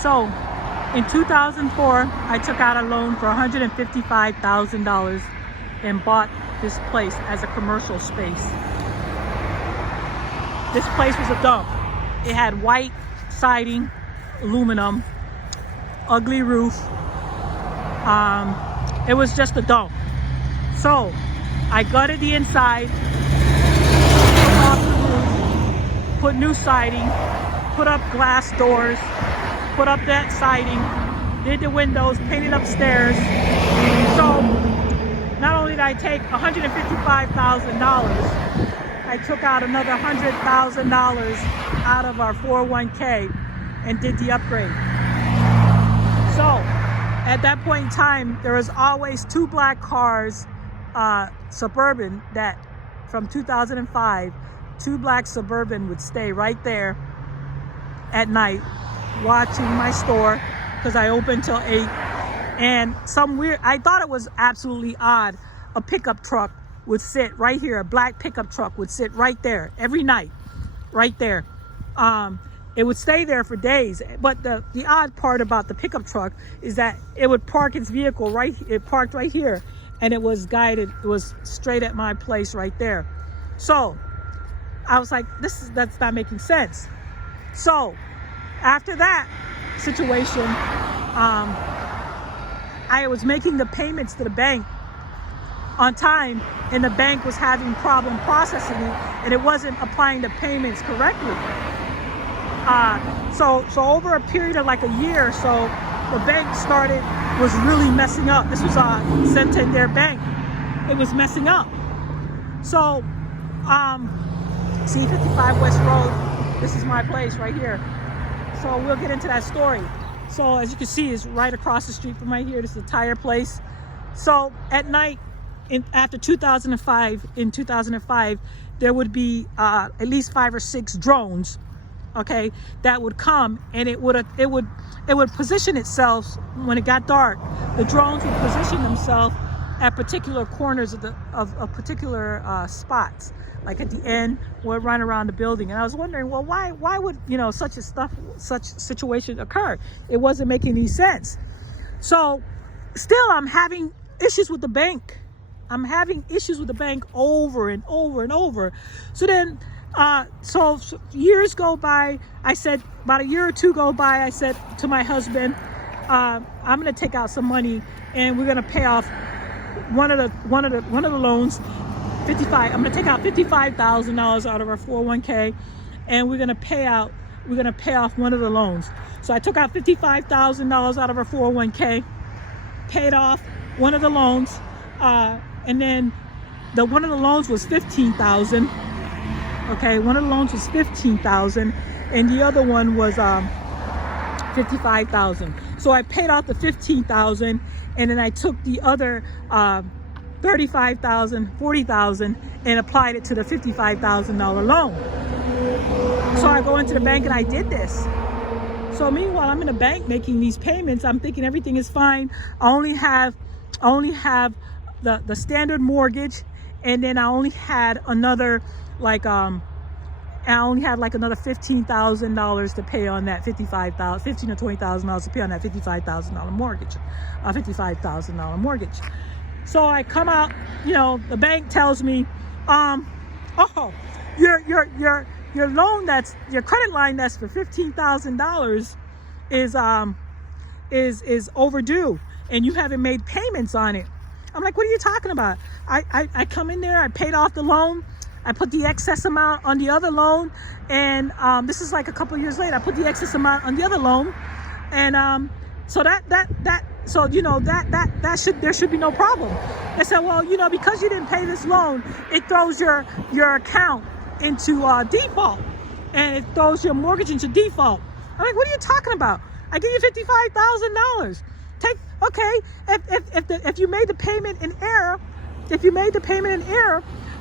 So in 2004, I took out a loan for $155,000 and bought this place as a commercial space. This place was a dump. It had white siding, aluminum, ugly roof. It was just a dump. So I gutted the inside, took off the roof, put new siding, put up glass doors, put up that siding, did the windows, painted upstairs. So not only did I take $155,000, I took out another $100,000 out of our 401k and did the upgrade. So at that point in time, there was always two black cars, Suburban, that from 2005, two black Suburban would stay right there at night watching my store because I opened till 8. And I thought it was absolutely odd, a pickup truck would sit right here, a black pickup truck would sit right there every night, right there. It would stay there for days, but the odd part about the pickup truck is that it would park its vehicle it parked right here, and it was guided, it was straight at my place right there. So I was like, that's not making sense. So after that situation, I was making the payments to the bank on time, and the bank was having problem processing it, and it wasn't applying the payments correctly. So over a period of like a year or so, the bank was really messing up. This was Santander Bank. It was messing up. So, see 55 West Road, this is my place right here. So we'll get into that story. So as you can see, it's right across the street from right here. This is the tire place. So at night, after 2005, there would be at least 5 or 6 drones, okay, that would come, and it would position itself when it got dark. The drones would position themselves at particular corners of particular spots, like at the end, would run around the building. And I was wondering, well, why would such situation occur? It wasn't making any sense. So still, I'm having issues with the bank. I'm having issues with the bank over and over and over. So then, so years go by. I said, about a year or two go by, I said to my husband, I'm gonna take out some money and we're gonna pay off one of the loans. I'm gonna take out $55,000 out of our 401k, and we're gonna pay off one of the loans. So I took out $55,000 out of our 401k, paid off one of the loans, and then one of the loans was $15,000. Okay, one of the loans was $15,000, and the other one was $55,000. So I paid off the $15,000, and then I took the other $35,000, $40,000, and applied it to the $55,000 loan. So I go into the bank and I did this. So meanwhile, I'm in the bank making these payments. I'm thinking everything is fine. I only have the standard mortgage, and then I only had another another $15,000 to pay on that $55,000, $15,000 or $20,000 to pay on that $55,000 mortgage, $55,000 mortgage. So I come out, the bank tells me, your loan your credit line that's for $15,000 is overdue, and you haven't made payments on it. I'm like, what are you talking about? I come in there, I paid off the loan, I put the excess amount on the other loan, and this is like a couple of years later, I put the excess amount on the other loan, and so there should be no problem. They said, well, because you didn't pay this loan, it throws your account into default, and it throws your mortgage into default. I'm like, what are you talking about? I give you $55,000. If you made the payment in error,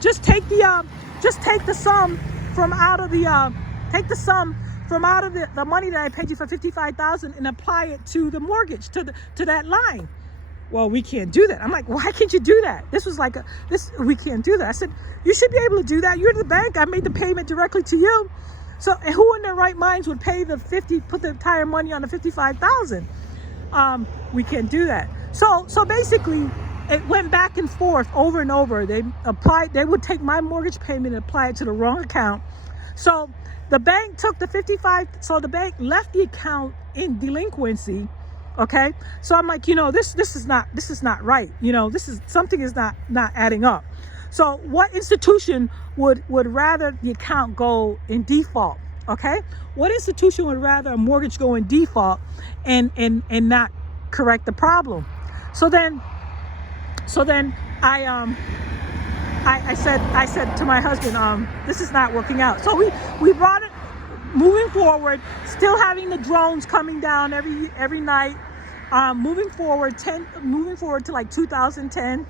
just take the sum from out of the money that I paid you for $55,000 and apply it to the mortgage, to that line. Well, we can't do that. I'm like, why can't you do that? We can't do that. I said, you should be able to do that. You're the bank. I made the payment directly to you. So, and who in their right minds would pay the 50, put the entire money on the 55,000? We can't do that. So basically, it went back and forth over and over. They would take my mortgage payment and apply it to the wrong account. So the bank took the 55, so the bank left the account in delinquency. Okay. So I'm like, this is not right. Something is not adding up. So what institution would rather the account go in default? Okay. What institution would rather a mortgage go in default and not correct the problem? So then I said to my husband, this is not working out. So we brought it, moving forward, still having the drones coming down every night, moving forward to like 2010.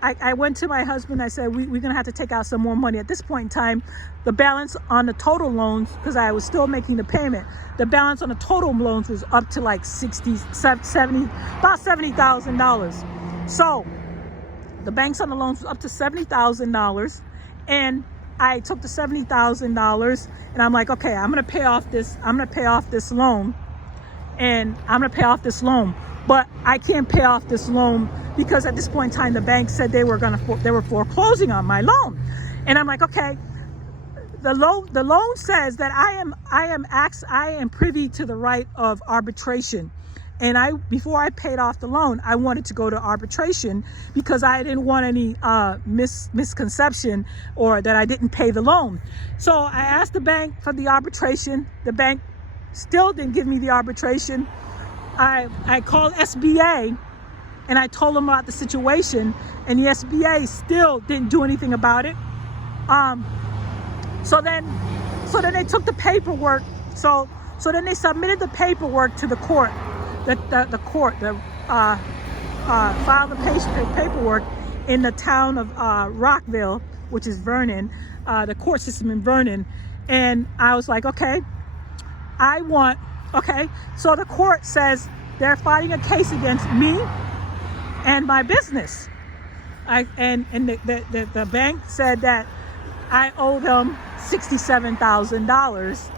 I went to my husband. I said, we're gonna have to take out some more money. At this point in time, the balance on the total loans, because I was still making the payment, the balance on the total loans was up to like about $70,000. So the banks on the loans was up to $70,000, and I took the $70,000, and I'm like, okay, I'm gonna pay off this loan, and I'm gonna pay off this loan, but I can't pay off this loan because at this point in time the bank said they were foreclosing on my loan. And I'm like, okay, the loan says that I am privy to the right of arbitration. And before I paid off the loan, I wanted to go to arbitration because I didn't want any misconception or that I didn't pay the loan. So I asked the bank for the arbitration. The bank still didn't give me the arbitration. I called SBA and I told them about the situation, and the SBA still didn't do anything about it. So then they took the paperwork. So then they submitted the paperwork to the court. The court filed the paperwork in the town of Rockville, which is Vernon, the court system in Vernon. And I was like, okay, so the court says they're filing a case against me and my business. The bank said that I owe them $67,000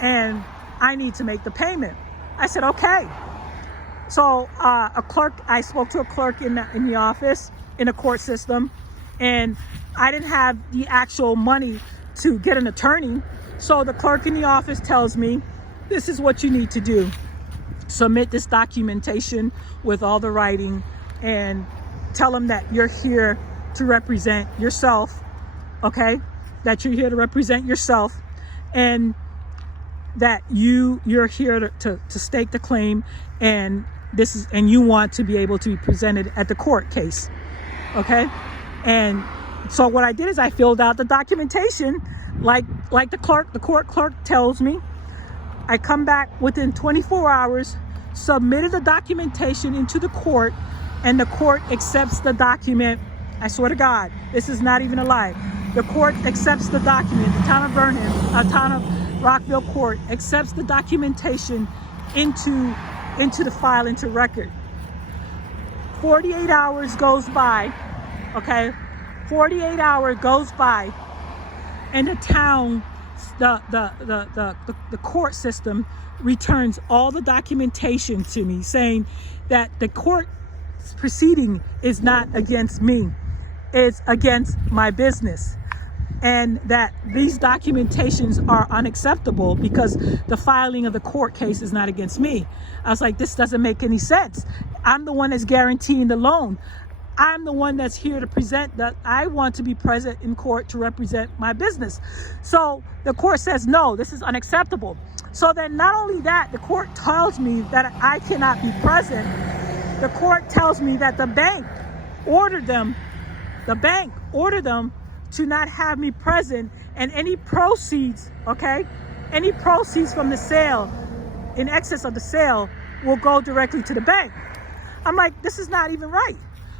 and I need to make the payment. I said, okay. So I spoke to a clerk in the office, in the court system, and I didn't have the actual money to get an attorney. So the clerk in the office tells me, this is what you need to do. Submit this documentation with all the writing and tell them that you're here to represent yourself, okay? That you're here to represent yourself and that you're here to stake the claim, and you want to be able to be presented at the court case, okay? And so what I did is I filled out the documentation like the court clerk tells me. I come back within 24 hours, submitted the documentation into the court, and the court accepts the document. I swear to God, this is not even a lie. The court accepts the document. The town of Vernon, town of Rockville court accepts the documentation into the file, into record. 48 hours goes by, okay? 48 hours goes by, and the town, the court system returns all the documentation to me, saying that the court proceeding is not against me, it's against my business, and that these documentations are unacceptable because the filing of the court case is not against me. I was like, this doesn't make any sense. I'm the one that's guaranteeing the loan. I'm the one that's here to present that I want to be present in court to represent my business. So the court says, no, this is unacceptable. So then not only that, the court tells me that I cannot be present. The court tells me that the bank ordered them to not have me present, and any proceeds, okay, any proceeds from the sale, in excess of the sale, will go directly to the bank. I'm like, this is not even right.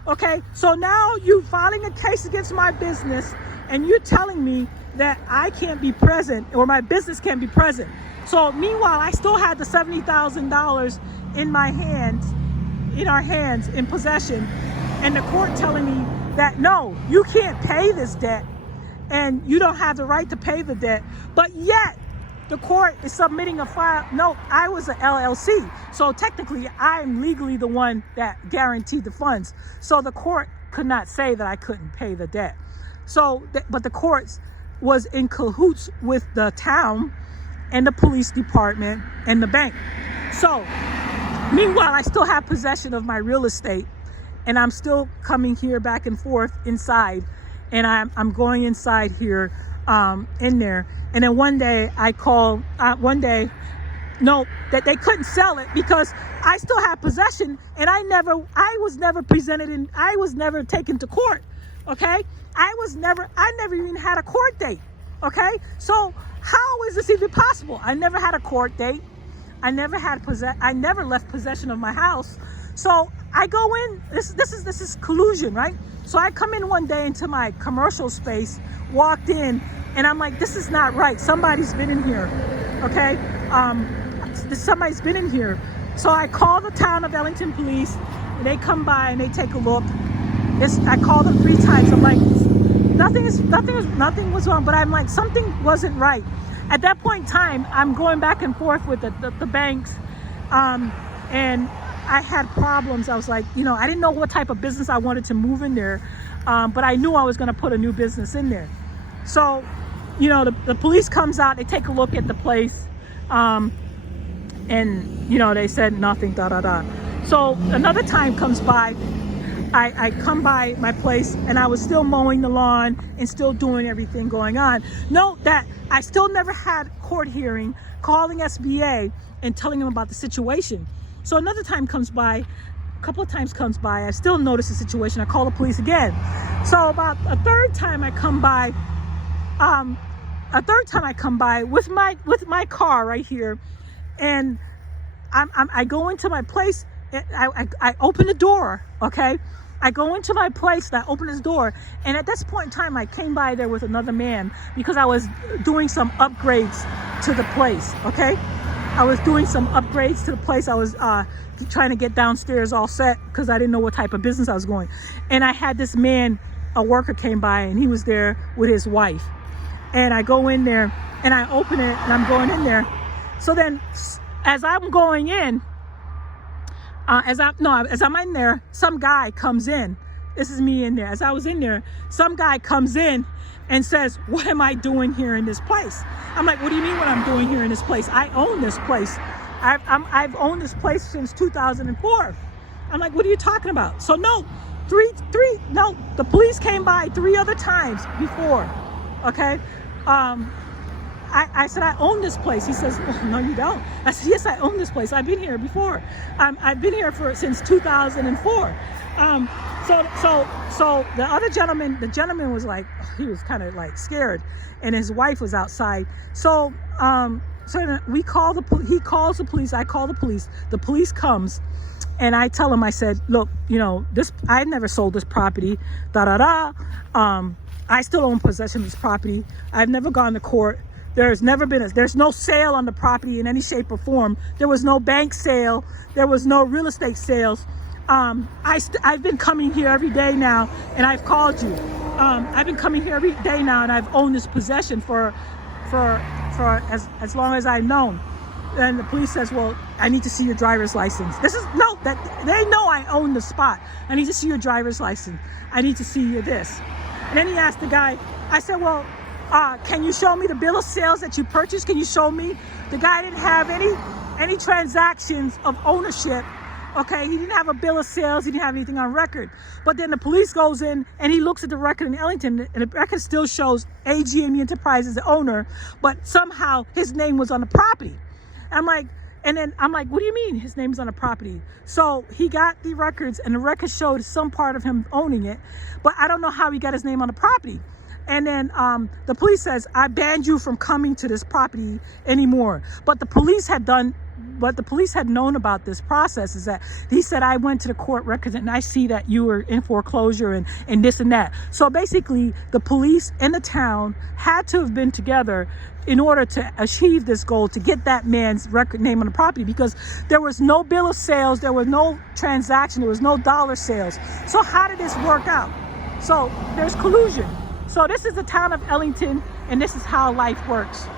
Okay, so now you filing a case against my business and you're telling me that I can't be present or my business can't be present. So meanwhile, I still had the $70,000 in our hands, in possession, and the court telling me that no, you can't pay this debt and you don't have the right to pay the debt, but yet the court is submitting a file. No, I was an LLC, so technically I'm legally the one that guaranteed the funds. So the court could not say that I couldn't pay the debt. So, but the courts was in cahoots with the town and the police department and the bank. So meanwhile, I still have possession of my real estate, and I'm still coming here back and forth inside, and I'm going inside here in there. And then one day I called, that they couldn't sell it because I still have possession, and I was never taken to court. Okay, I never even had a court date. Okay, so how is this even possible? I never had a court date. I never left possession of my house. So I go in, this is collusion, right? So I come in one day into my commercial space, walked in, and I'm like, this is not right. Somebody's been in here, okay? Somebody's been in here. So I call the town of Ellington police, and they come by and they take a look. I called them 3 times. I'm like, nothing was wrong, but I'm like, something wasn't right. At that point in time, I'm going back and forth with the banks, and I had problems. I was like, I didn't know what type of business I wanted to move in there, but I knew I was going to put a new business in there. So, the police comes out, they take a look at the place, and, they said nothing, So another time comes by, I come by my place, and I was still mowing the lawn and still doing everything going on. Note that I still never had court hearing, calling SBA and telling them about the situation. So another time comes by, a couple of times comes by, I still notice the situation. I call the police again. So about a third time I come by with my car right here, and I go into my place. I open the door, okay? I go into my place and I open his door, and at this point in time I came by there with another man because I was doing some upgrades to the place, okay? I was doing some upgrades to the place. I was trying to get downstairs all set because I didn't know what type of business I was going. And I had this man, a worker came by, and he was there with his wife. And I go in there and I open it and I'm going in there. So then as I'm going in, as I'm in there, some guy comes in. This is me in there. As I was in there, some guy comes in and says, what am I doing here in this place? I'm like, what do you mean what I'm doing here in this place? I own this place. I've owned this place since 2004. I'm like, what are you talking about? So no, the police came by 3 other times before, okay? I said, I own this place. He says, well, no, you don't. I said, yes, I own this place. I've been here before. I've been here since 2004. So the other gentleman, the gentleman was like, he was kind of like scared, and his wife was outside. So he calls the police. I call the police. The police comes, and I tell him, I said, look, I never sold this property. I still own possession of this property. I've never gone to court. There's no sale on the property in any shape or form. There was no bank sale. There was no real estate sales. I've been coming here every day now, and I've called you. I've been coming here every day now, and I've owned this possession for as long as I've known. And the police says, well, I need to see your driver's license. That they know I own the spot. I need to see your driver's license. I need to see your this. And then he asked the guy, I said, well, can you show me the bill of sales that you purchased? Can you show me? The guy didn't have any transactions of ownership. Okay, he didn't have a bill of sales. He didn't have anything on record. But then the police goes in and he looks at the record in Ellington, and the record still shows AGME Enterprises the owner, but somehow his name was on the property. I'm like, what do you mean his name is on the property? So he got the records, and the record showed some part of him owning it, but I don't know how he got his name on the property. And then the police says, I banned you from coming to this property anymore. But the police had known about this process is that he said, I went to the court records and I see that you were in foreclosure and this and that. So basically the police and the town had to have been together in order to achieve this goal, to get that man's record name on the property, because there was no bill of sales, there was no transaction, there was no dollar sales. So how did this work out? So there's collusion. So this is the town of Ellington, and this is how life works.